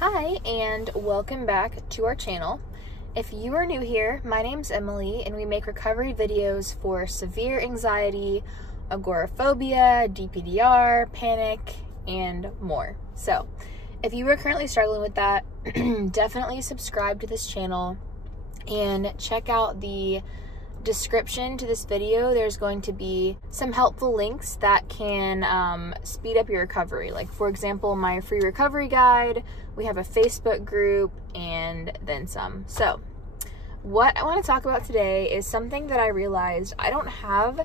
Hi, and welcome back to our channel. If you are new here, my name's Emily, and we make recovery videos for severe anxiety, agoraphobia, dPDR, panic, and more. So, if you are currently struggling with that, definitely subscribe to this channel and check out the description to this video. There's going to be some helpful links that can speed up your recovery. Like, for example, my free recovery guide, we have a Facebook group, and then some. So what I want to talk about today is something that I realized I don't have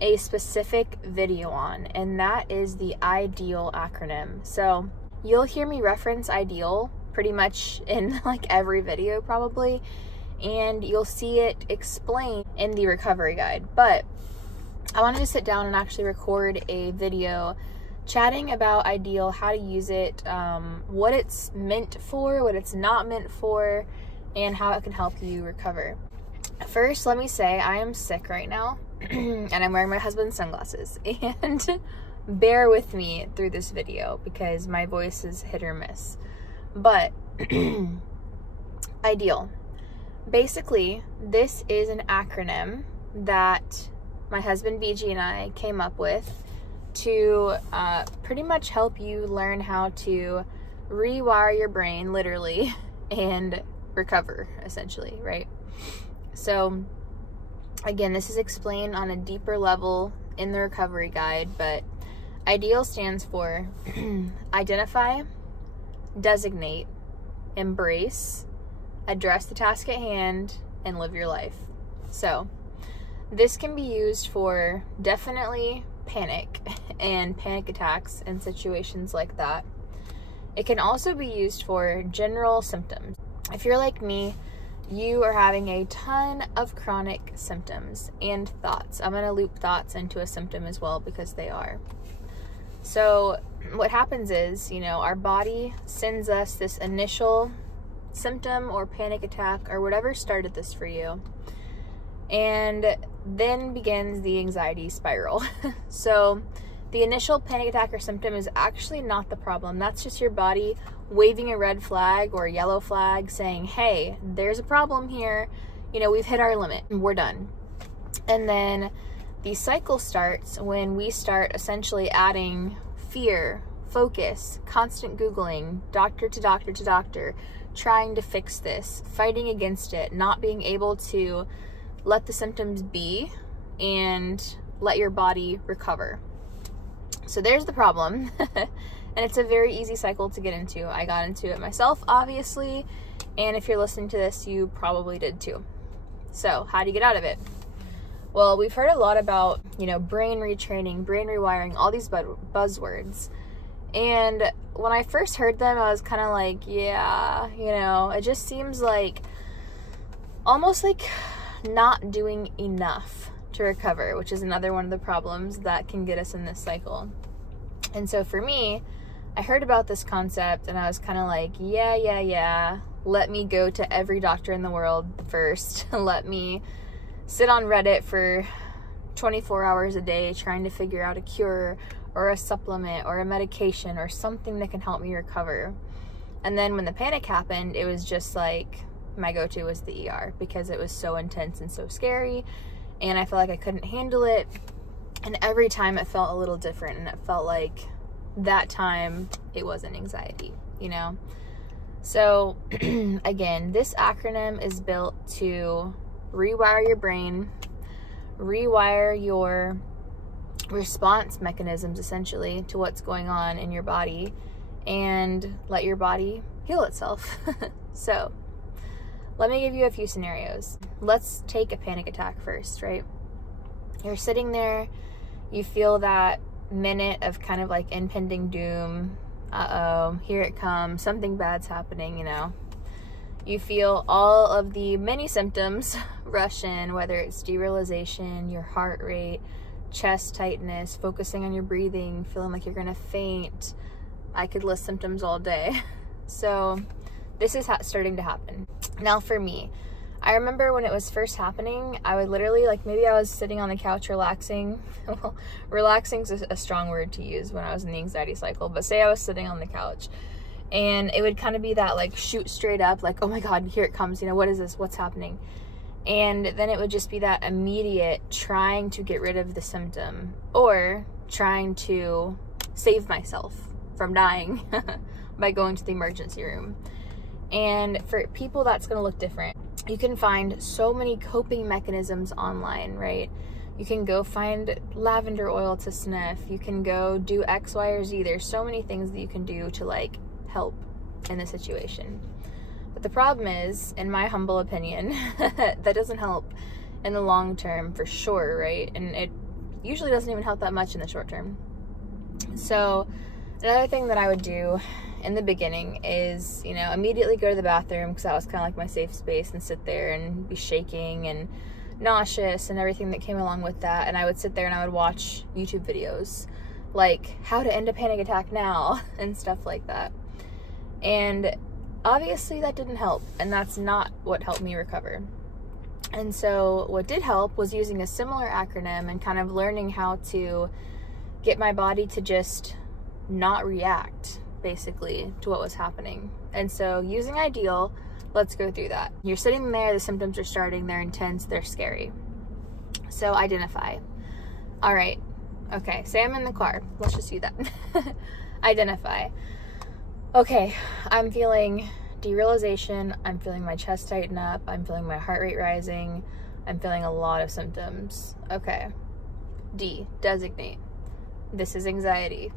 a specific video on, and that is the IDEAL acronym. So you'll hear me reference IDEAL pretty much in like every video probably, and you'll see it explained in the recovery guide. But I wanted to sit down and actually record a video chatting about IDEAL, how to use it, what it's meant for, what it's not meant for, and how it can help you recover. First, let me say I am sick right now and I'm wearing my husband's sunglasses, and bear with me through this video because my voice is hit or miss. But IDEAL. Basically, this is an acronym that my husband BG and I came up with to pretty much help you learn how to rewire your brain, literally, and recover, essentially, right? So, again, this is explained on a deeper level in the recovery guide, but IDEAL stands for identify, designate, embrace, address the task at hand, and live your life. So this can be used for definitely panic and panic attacks and situations like that. It can also be used for general symptoms. If you're like me, you are having a ton of chronic symptoms and thoughts. I'm going to loop thoughts into a symptom as well because they are. So what happens is, you know, our body sends us this initial symptom or panic attack or whatever started this for you, and then begins the anxiety spiral. So the initial panic attack or symptom is actually not the problem. That's just your body waving a red flag or a yellow flag saying, hey, there's a problem here, you know, we've hit our limit, we're done. And then the cycle starts when we start essentially adding fear, focus, constant Googling, doctor to doctor to doctor, trying to fix this, fighting against it, not being able to let the symptoms be and let your body recover. So there's the problem. And it's a very easy cycle to get into. I got into it myself, obviously, and if you're listening to this, you probably did too. So how do you get out of it? Well, we've heard a lot about, you know, brain retraining, brain rewiring, all these buzzwords. And when I first heard them, I was kind of like, yeah, you know, it just seems like almost like not doing enough to recover, which is another one of the problems that can get us in this cycle. And so for me, I heard about this concept and I was kind of like, yeah, let me go to every doctor in the world first. Let me sit on Reddit for 24 hours a day trying to figure out a cure or a supplement or a medication or something that can help me recover. And then when the panic happened, it was just like my go-to was the ER because it was so intense and so scary, and I felt like I couldn't handle it. And every time it felt a little different, and it felt like that time it wasn't anxiety, you know? So again, this acronym is built to rewire your brain, rewire your response mechanisms essentially to what's going on in your body, and let your body heal itself. So let me give you a few scenarios. Let's take a panic attack first, right? You're sitting there, you feel that minute of kind of like impending doom. Uh-oh, here it comes, something bad's happening, you know. You feel all of the many symptoms rush in, whether it's derealization, your heart rate, chest tightness, focusing on your breathing, feeling like you're gonna faint. I could list symptoms all day. So this is starting to happen. Now for me, I remember when it was first happening, I would literally, like, maybe I was sitting on the couch relaxing. Well, relaxing is a strong word to use when I was in the anxiety cycle, but say I was sitting on the couch And it would kind of be that like shoot straight up, like, oh my God, here it comes, you know, what is this, what's happening? And then it would just be that immediate trying to get rid of the symptom or trying to save myself from dying by going to the emergency room. And for people, that's going to look different. You can find so many coping mechanisms online, right? You can go find lavender oil to sniff. You can go do X, Y, or Z. There's so many things that you can do to like help in the situation. But the problem is, in my humble opinion, that doesn't help in the long term for sure, right? And it usually doesn't even help that much in the short term. So another thing that I would do in the beginning is, you know, immediately go to the bathroom, because that was kind of like my safe space, and sit there and be shaking and nauseous and everything that came along with that. And I would sit there and I would watch YouTube videos like how to end a panic attack now and stuff like that. And obviously that didn't help, and that's not what helped me recover. And so what did help was using a similar acronym and kind of learning how to get my body to just not react basically to what was happening. And so using IDEAL, let's go through that. You're sitting there, the symptoms are starting, they're intense, they're scary. So identify. All right, okay, say I'm in the car. Let's just do that. Identify. Okay, I'm feeling derealization, I'm feeling my chest tighten up, I'm feeling my heart rate rising, I'm feeling a lot of symptoms. Okay. D, designate. This is anxiety,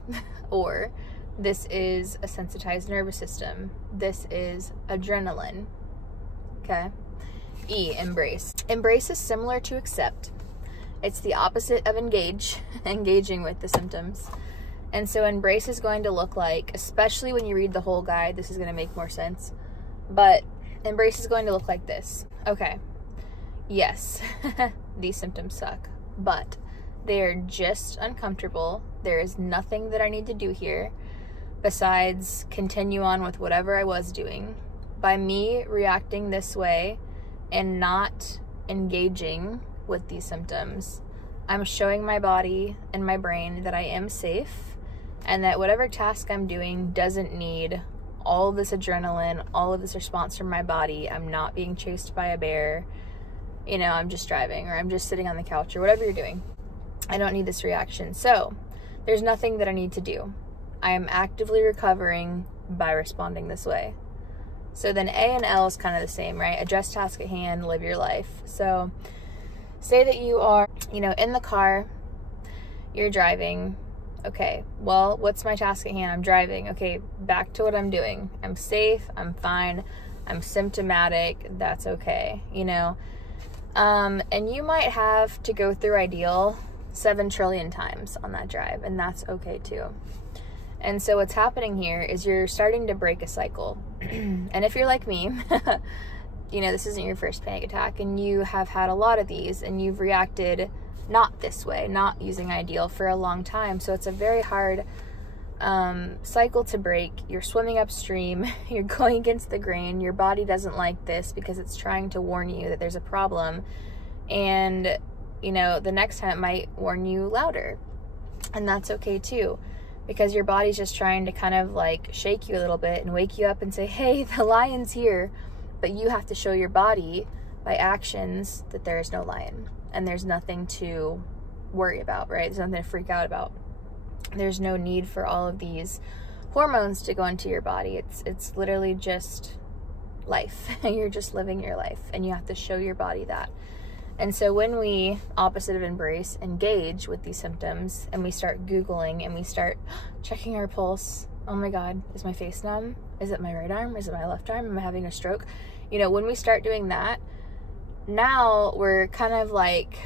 or this is a sensitized nervous system. This is adrenaline. Okay. E, embrace. Embrace is similar to accept. It's the opposite of engage, engaging with the symptoms. And so embrace is going to look like, especially when you read the whole guide, this is going to make more sense. But embrace is going to look like this. Okay. Yes, these symptoms suck, but they're just uncomfortable. There is nothing that I need to do here besides continue on with whatever I was doing. By me reacting this way and not engaging with these symptoms, I'm showing my body and my brain that I am safe, and that whatever task I'm doing doesn't need all of this adrenaline, all of this response from my body. I'm not being chased by a bear. You know, I'm just driving, or I'm just sitting on the couch, or whatever you're doing. I don't need this reaction. So there's nothing that I need to do. I am actively recovering by responding this way. So then A and L is kind of the same, right? Address task at hand, live your life. So say that you are, you know, in the car, you're driving. Okay, well, what's my task at hand? I'm driving. Okay, back to what I'm doing. I'm safe, I'm fine, I'm symptomatic, that's okay, you know? And you might have to go through IDEAL 7 trillion times on that drive, and that's okay too. And so what's happening here is you're starting to break a cycle. And if you're like me, you know, this isn't your first panic attack, and you have had a lot of these, and you've reacted not this way, not using IDEAL for a long time. So it's a very hard cycle to break. You're swimming upstream, you're going against the grain, your body doesn't like this because it's trying to warn you that there's a problem, and you know, the next time it might warn you louder, and that's okay too, because your body's just trying to kind of like shake you a little bit and wake you up and say, hey, the lion's here. But you have to show your body by actions that there is no lion, and there's nothing to worry about, right? There's nothing to freak out about. There's no need for all of these hormones to go into your body. It's literally just life. You're just living your life, and you have to show your body that. And so when we, opposite of embrace, engage with these symptoms, and we start Googling and we start checking our pulse, oh my God, is my face numb? Is it my right arm? Is it my left arm? Am I having a stroke? You know, when we start doing that, now we're kind of like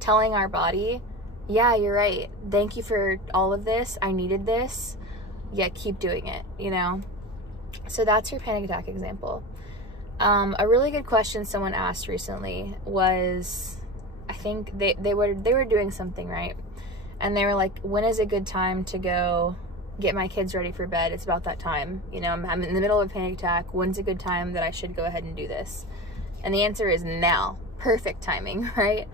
telling our body, yeah, you're right. Thank you for all of this. I needed this. Yeah, keep doing it, you know? So that's your panic attack example. A really good question someone asked recently was, I think they were doing something, right? And they were like, when is a good time to go get my kids ready for bed? It's about that time. You know, I'm in the middle of a panic attack. When's a good time that I should go ahead and do this? And the answer is now. Perfect timing, right?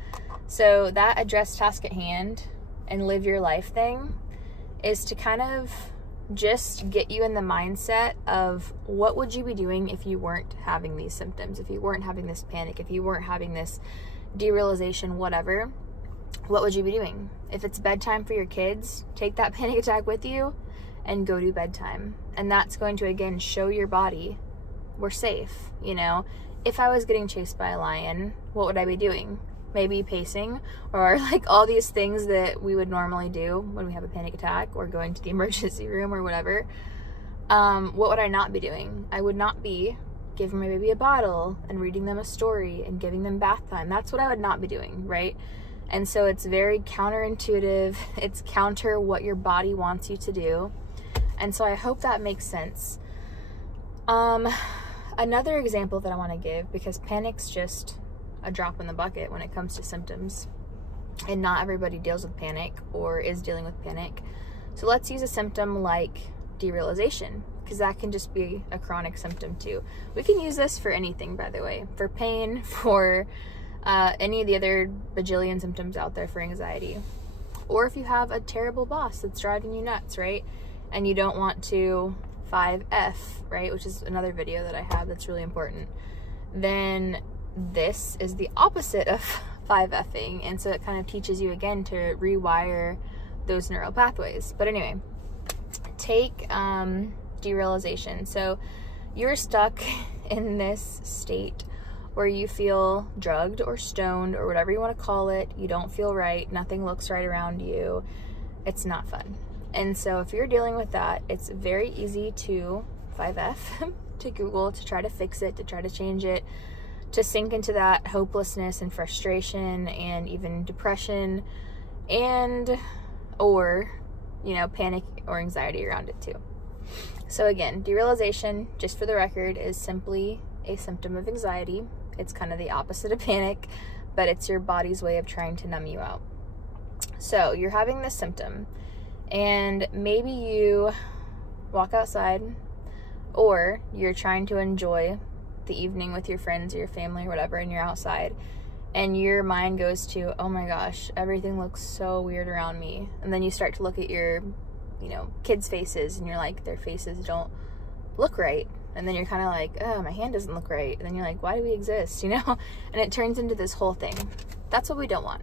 So that address task at hand and live your life thing is to kind of just get you in the mindset of what would you be doing if you weren't having these symptoms, if you weren't having this panic, if you weren't having this derealization, whatever. What would you be doing? If it's bedtime for your kids, take that panic attack with you and go to bedtime. And that's going to, again, show your body we're safe, you know? If I was getting chased by a lion, what would I be doing? Maybe pacing, or like all these things that we would normally do when we have a panic attack, or going to the emergency room or whatever. What would I not be doing? I would not be giving my baby a bottle and reading them a story and giving them bath time. That's what I would not be doing, right? And so it's very counterintuitive. It's counter what your body wants you to do. And so I hope that makes sense. Another example that I want to give, because panic's just a drop in the bucket when it comes to symptoms, and not everybody deals with panic or is dealing with panic. So let's use a symptom like derealization, because that can just be a chronic symptom too. We can use this for anything, by the way, for pain, for any of the other bajillion symptoms out there, for anxiety, or if you have a terrible boss that's driving you nuts, right? And you don't want to 5F, right? Which is another video that I have that's really important. Then this is the opposite of 5Fing. And so it kind of teaches you again to rewire those neural pathways. But anyway, take derealization. So you're stuck in this state where you feel drugged or stoned or whatever you want to call it. You don't feel right. Nothing looks right around you. It's not fun. And so if you're dealing with that, it's very easy to 5F, to Google, to try to fix it, to try to change it, to sink into that hopelessness and frustration and even depression, and or, you know, panic or anxiety around it too. So again, derealization, just for the record, is simply a symptom of anxiety. It's kind of the opposite of panic, but it's your body's way of trying to numb you out. So you're having this symptom, and maybe you walk outside, or you're trying to enjoy the evening with your friends or your family or whatever, and you're outside, and your mind goes to, oh my gosh, everything looks so weird around me. And then you start to look at your, you know, kids' faces, and you're like, their faces don't look right. And then you're kind of like, oh, my hand doesn't look right. And then you're like, why do we exist, you know? And it turns into this whole thing. That's what we don't want.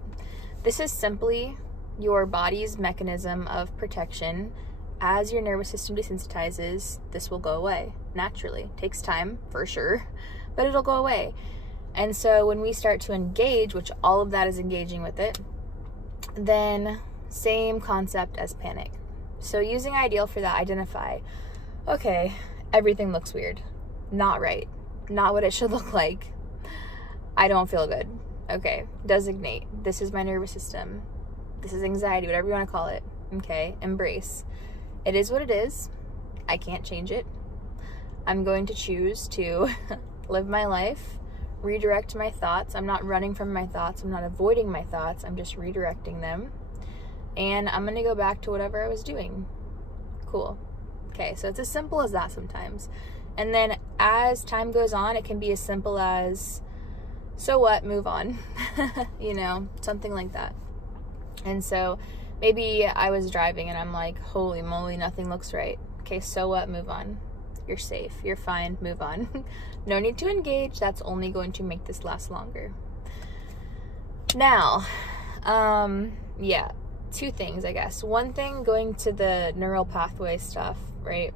This is simply your body's mechanism of protection. As your nervous system desensitizes, this will go away naturally. It takes time, for sure, but it'll go away. And so when we start to engage, which all of that is engaging with it, then same concept as panic. So using ideal for that, identify, okay, everything looks weird, not right, not what it should look like. I don't feel good. Okay, designate, this is my nervous system. This is anxiety, whatever you want to call it. Okay, embrace. It is what it is. I can't change it. I'm going to choose to live my life, redirect my thoughts. I'm not running from my thoughts. I'm not avoiding my thoughts. I'm just redirecting them. And I'm going to go back to whatever I was doing. Cool. Okay, so it's as simple as that sometimes. And then as time goes on, it can be as simple as, so what, move on. You know, something like that. And so maybe I was driving and I'm like, holy moly, nothing looks right. Okay, so what, move on. You're safe, you're fine, move on. No need to engage. That's only going to make this last longer. Now, yeah, two things, I guess. One thing, going to the neural pathway stuff, right?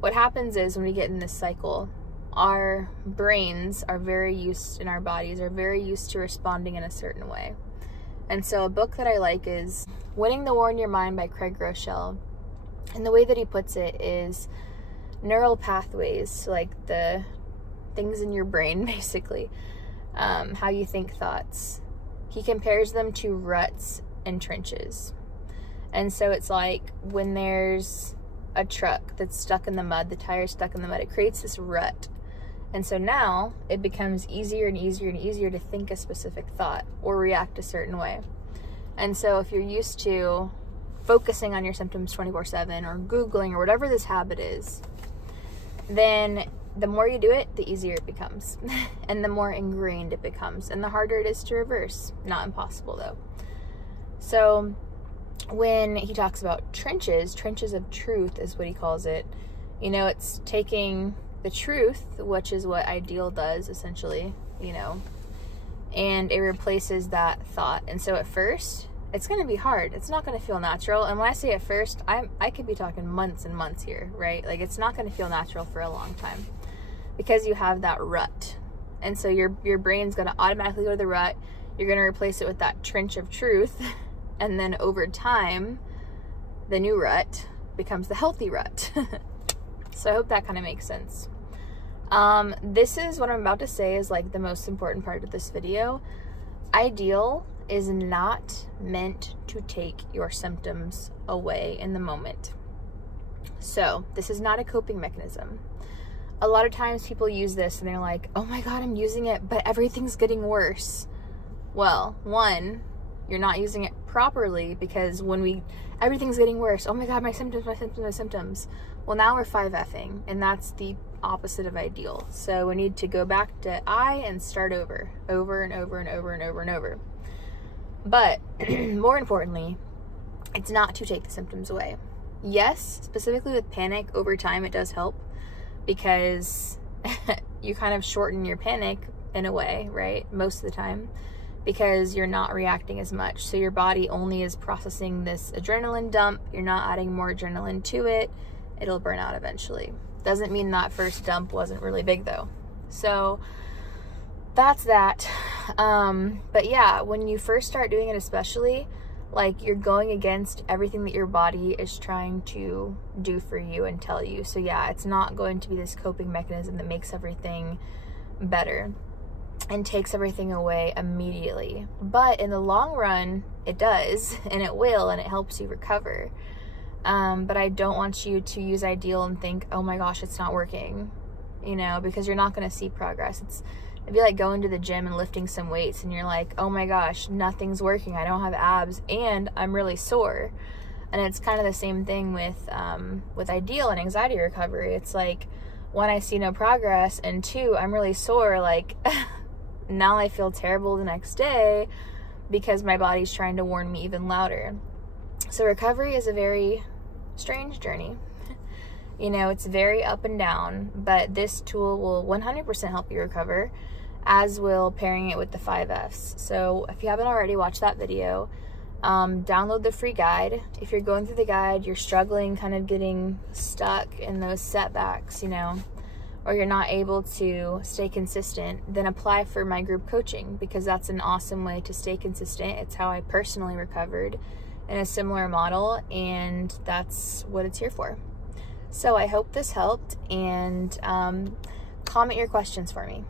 What happens is when we get in this cycle, our brains are very used, and our bodies are very used to responding in a certain way. And so a book that I like is Winning the War in Your Mind by Craig Groeschel. And the way that he puts it is neural pathways, like the things in your brain, basically, how you think thoughts. He compares them to ruts and trenches. And so it's like when there's a truck that's stuck in the mud, the tire's stuck in the mud, it creates this rut. And so now it becomes easier and easier and easier to think a specific thought or react a certain way. And so if you're used to focusing on your symptoms 24/7 or Googling or whatever this habit is, then the more you do it, the easier it becomes and the more ingrained it becomes, and the harder it is to reverse. Not impossible though. So when he talks about trenches of truth is what he calls it. You know, it's taking the truth, which is what ideal does essentially, you know, and it replaces that thought. And so at first, it's going to be hard. It's not going to feel natural. And when I say at first, I could be talking months and months here, right? Like, it's not going to feel natural for a long time because you have that rut. And so your brain's going to automatically go to the rut. You're going to replace it with that trench of truth. And then over time, the new rut becomes the healthy rut. So I hope that kind of makes sense. This is what I'm about to say is like the most important part of this video. Ideal is not meant to take your symptoms away in the moment. So this is not a coping mechanism. A lot of times people use this and they're like, oh my God, I'm using it, but everything's getting worse. Well, one, you're not using it properly, because when everything's getting worse, oh my God, my symptoms, my symptoms, my symptoms. Well, now we're 5Fing, and that's the opposite of ideal. So we need to go back to I and start over and over and over and over and over. But more importantly, it's not to take the symptoms away. Yes, specifically with panic, over time it does help, because you kind of shorten your panic in a way, right? Most of the time, because you're not reacting as much. So your body only is processing this adrenaline dump. You're not adding more adrenaline to it. It'll burn out eventually. Doesn't mean that first dump wasn't really big though. So that's that. But yeah, when you first start doing it, especially, like, you're going against everything that your body is trying to do for you and tell you. So yeah, it's not going to be this coping mechanism that makes everything better and takes everything away immediately. But in the long run, it does, and it will, and it helps you recover. But I don't want you to use ideal and think, oh my gosh, it's not working, you know, because you're not going to see progress. It'd be like going to the gym and lifting some weights and you're like, oh my gosh, nothing's working. I don't have abs and I'm really sore. And it's kind of the same thing with ideal and anxiety recovery. It's like, one, I see no progress, and two, I'm really sore. Like, now I feel terrible the next day because my body's trying to warn me even louder. So recovery is a very strange journey. You know, it's very up and down, but this tool will 100% help you recover, as will pairing it with the 5Fs. So if you haven't already, watched that video. Download the free guide. If you're going through the guide, you're struggling, kind of getting stuck in those setbacks, you know, or you're not able to stay consistent, then apply for my group coaching, because that's an awesome way to stay consistent. It's how I personally recovered in a similar model, and that's what it's here for. So I hope this helped, and comment your questions for me.